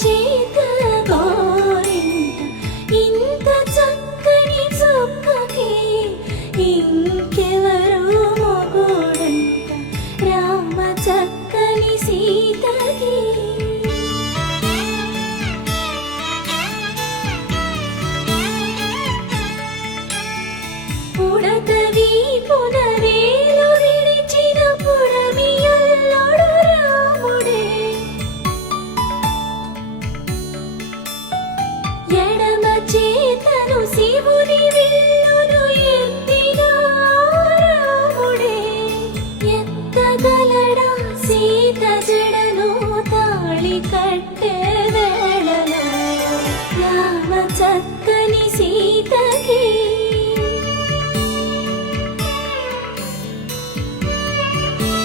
చేత గోరింట ఇంత చక్కని చుక్కకి ఇంకెవరు మొగుడంట రామ చక్కని సీతకి